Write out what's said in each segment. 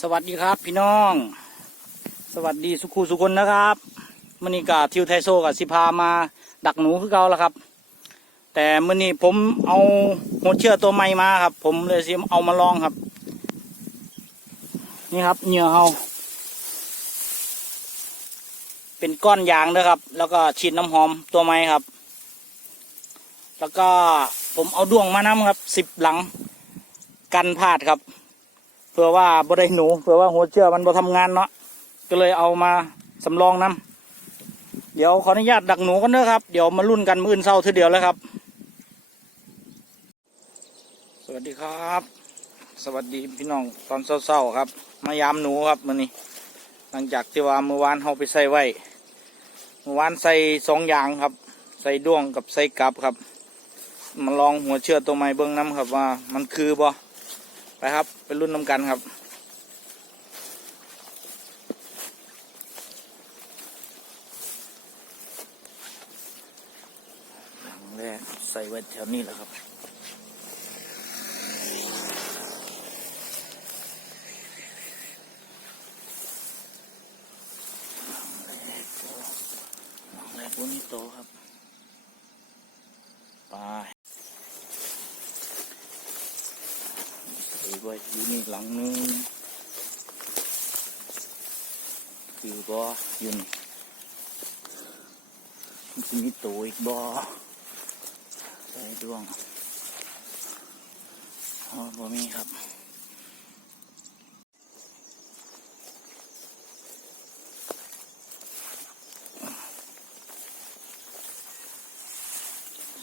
สวัสดีครับพี่น้อง สวัสดีสุขูสุคนนะครับมื่อนี้กาทิวไทโซกับสิพามาดักหนูคือเก่าแล้วครับ แต่มื่อนี้ผมเอาหัวเชือกตัวใหม่มาครับ ผมเลยสิเอามาลองครับ นี่ครับเหยื่อเอาเป็นก้อนยางนะครับ แล้วก็ฉีดน้ำหอมตัวใหม่ครับ แล้วก็ผมเอาด้วงมาน้ำครับสิบหลัง กันพลาดครับ เพื่อว่าบ่ได้หนูเพื่อว่าหัวเชื่อมันบ่ทำงานเนาะก็เลยเอามาสำรองน้ำเดี๋ยวขออนุญาตดักหนูกันเด้อครับเดี๋ยวมาลุ้นกันมื้ออื่นเศร้าทีเดียวเลยครับ สวัสดีครับ สวัสดีพี่น้องตอนเศร้าๆครับ มายามหนูครับมื้อนี้ หลังจากที่ว่าเมื่อวานเฮาไปใส่ไว้เมื่อวานใส่สองอย่างครับ ใส่ด้วงกับใส่กับครับมาลองหัวเชื่อตัวใหม่เบิ้องน้ำครับว่ามันคือบ่ ไปครับ ไปรุ่นน้ำกันครับ หลังแรกใส่ไว้แถวนี้แหละครับหลังแรกโตหลังแรกพวกนี้โตครับ ไป ใส่ ไว้อยู่นี่หลังนึง คือบอยืนมันจะมีตัวอีกบอใส่ดวงอ๋อบ่มีครับ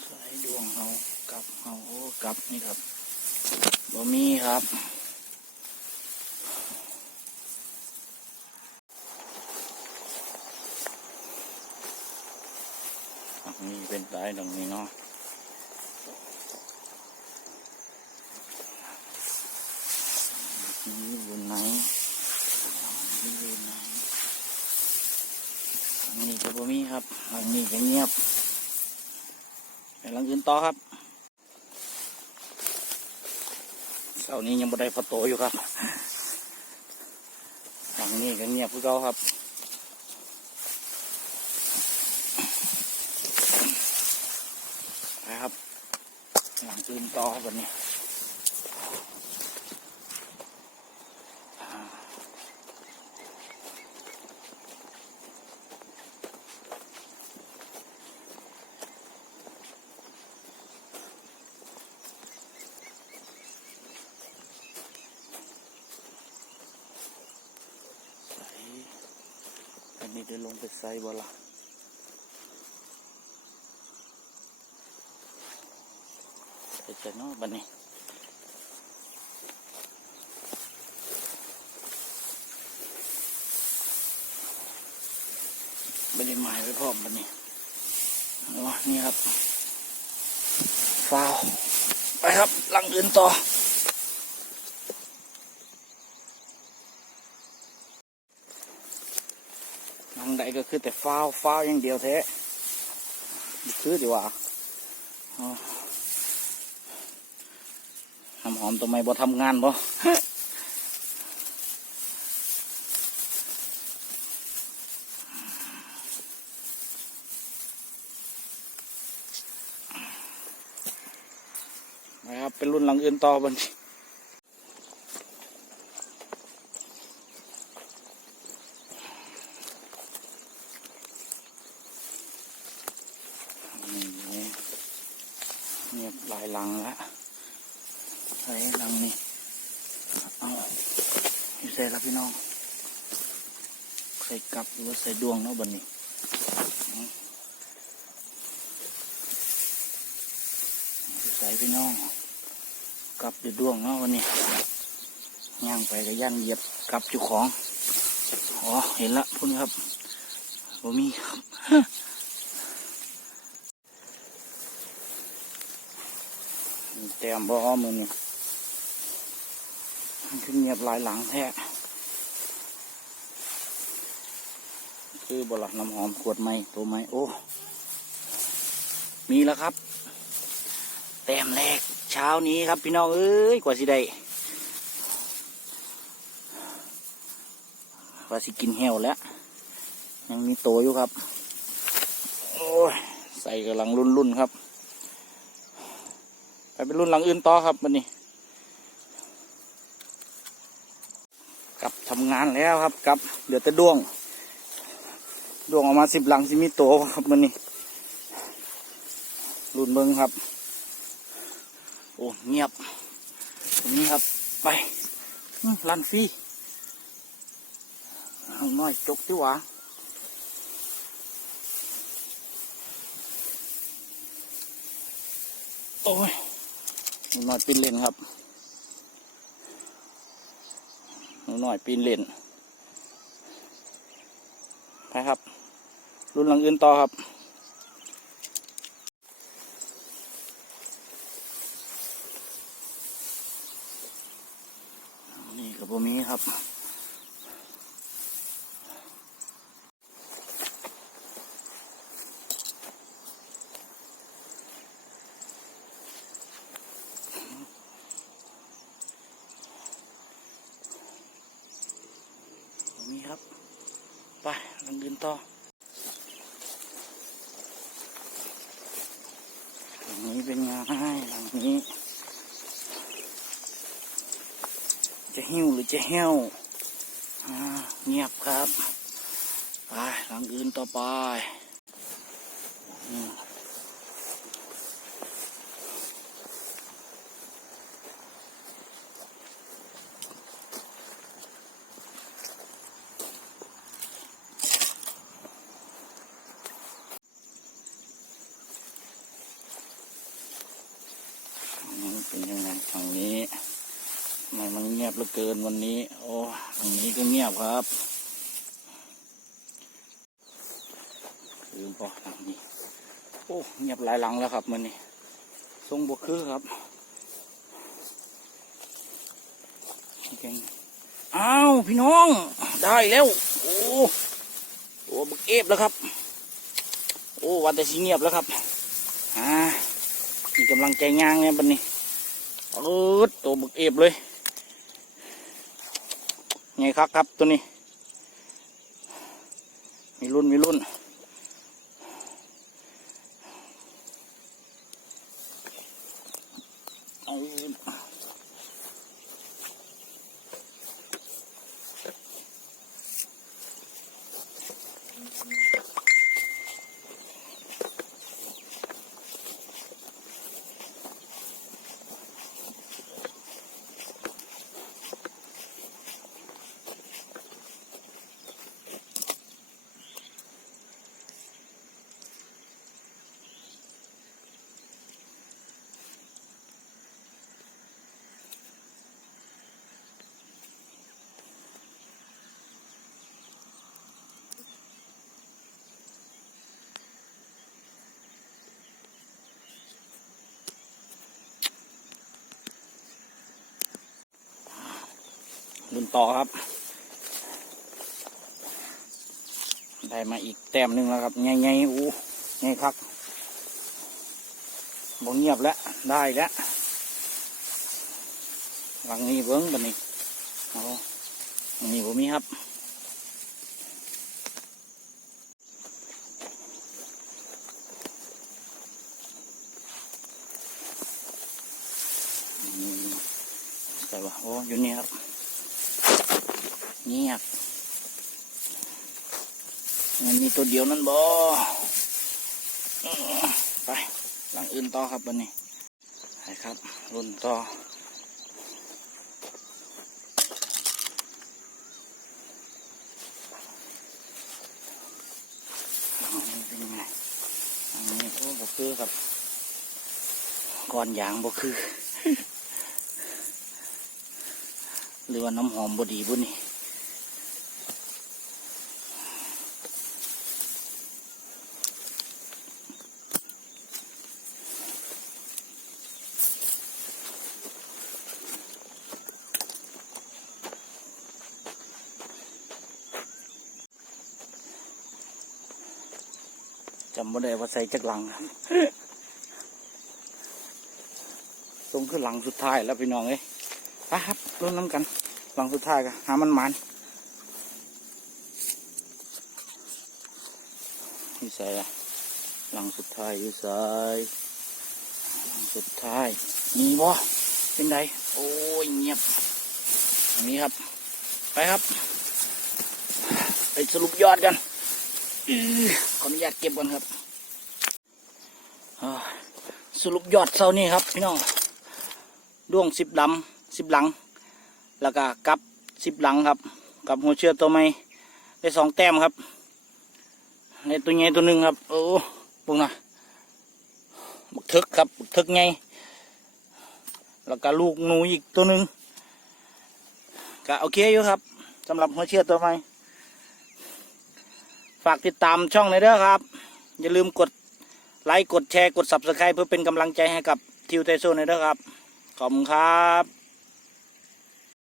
ใส่ดวงเอากลับเอาโอ้กลับนี่ครับ บ่มีครับ นี่เป็นสายตรงนี้เนาะนี่อยู่ไหนนี่อยู่ไหนทางนี้ก็บ่มีครับทางนี้ก็เงียบไปลังอื่นต่อครับ เสานี้ยังบ่ได้พอโตอยู่ครับหลังนี้ก็เงียบคือเราครับนะครับหลังตื่นต่อครับวันนี้ นนี้เดินลงไปใส่บ่ละไปเจอเนาะบันนี้ไม่ได้หมายไว้พร้อมบันนี้นี่ครับฟาวไปครับหลังอื่นต่อ หลังใด ก็คือแต่ฟาวฟาวอย่างเดียวแท้คือดีว่าน้ำหอมตัวไม่บ่ทำงานบ่นะครับเป็นรุ่นหลังอื่นต่อบันนี่ เงียบหลายหลังล้วใส่ลังนี่เอาอยู่ใส่ละพี่น้อง ใส่กับหรือว่าใส่ดวงเนาะบันนี้อยู่ใส่พี่น้อง กับหรือดวงเนาะวันนี้ย่างไปก็ย่างเหยียบกับจุของ อ๋อ เห็นละพุ่นครับบ่มีครับ แต้มบ่อมือนี่ขึ้นเงียบหลายหลังแท้คือบลักน้ำหอมขวดไม้ตัวไม้โอ้ มีแล้วครับ แต้มแรกเช้านี้ครับพี่น้องเอ้ยกว่าสิได้ว่าสิกินเหี่ยวแล้ว ยังมีโตอยู่ครับ โอ้ยใส่กำลังรุ่นๆครับ เป็นรุ่นหลังอื่นต่อครับวันนี้กลับทำงานแล้วครับกลับเหลือแต่ดวง ดวงออกมาสิบหลังสิมีโตครับวันนี้รุ่นเบิ้งครับ โอ้เงียบตรงนี้ครับไปลันฟีเอาน้อยจกที่หวาโอ้ย นูน้อยปีนเล่นครับหนูน้อยปีนเล่นไปครับ รุ่นหลังอื่นต่อครับ นี่กับผมมีครับ ผมมีครับ ยังอื่นต่อหลังนี้เป็นไงหลังนี้ จะหิ้วหรือจะเหี้ยวเงียบครับ ไปหลังอื่นต่อไป เป็นยังไงฝั่งนี้ทำไมมันเงียบเหลือเกินวันนี้ โอ้ทางนี้ก็เงียบครับลืมปะทางนี้ โอ้เงียบหลายหลังแล้วครับมันนี่ทรงบกคือครับเก่งอ้าวพี่น้อง ได้แล้ว โอ้ตัวบักเอฟแล้วครับ โอ้วันแต่สีเงียบแล้วครับอ่ามีกำลังใจย่างเนี่ยบันนี้ เออตัวบึกเอฟเลยไงครับครับตัวนี้ มีรุ่นมีรุ่น ต่อครับ ได้มาอีกแต้มหนึ่งแล้วครับไงไงอู้ไงครับบ่เงียบแล้ว ได้แล้วหลังนี้เบิ้งบันนี้เอาหลังนี้ผมมีครับแต่ว่าโอ้อยู่นี่ครับ เงียบมันมีตัวเดียวนั่นบอไปหลังอื่นต่อครับวันนี้ไปครับรุ่นต่อนนี้เป็นไงอันนี้โอ้บ่คือครับก้อนยางบ่คือ หรือว่าน้ำหอมบดีบุนี่ จำไม่ได้ว่าใส่จักหลังตรงคือหลังสุดท้ายแล้วพี่น้องเอ้ยปครับร่นน้ำกัน หลังสุดท้ายกันหามันมันยี่ใส่อะหลังสุดท้ายยี่ใส่หลังสุดท้าย มีบ่เป็นไรโอ้ยเงียบอันนี้ครับ ไปครับ ไปสรุปยอดกัน ขออนุญาตเก็บก่อนครับสรุปยอดเท่านี้ครับ พี่น้องด้วงสิบลำสิบหลัง แล้วก็กับสิบหลังครับ กับหัวเชือกตัวไม่ได้สองแต้มครับในตัวใหญ่ตัวหนึ่งครับ โอ้พวกน่ะบักทึกครับบักทึกไงแล้วก็ลูกหนูอีกตัวหนึ่งก็โอเคอยู่ครับสำหรับหัวเชือกตัวไม่ ฝากติดตามช่องในอยเด้อครับ อย่าลืมกดไลค์กดแชร์กด subscribe เพื่อเป็นกำลังใจให้กับทิวไทโซในอยเด้อครับ ขอบคุณครับ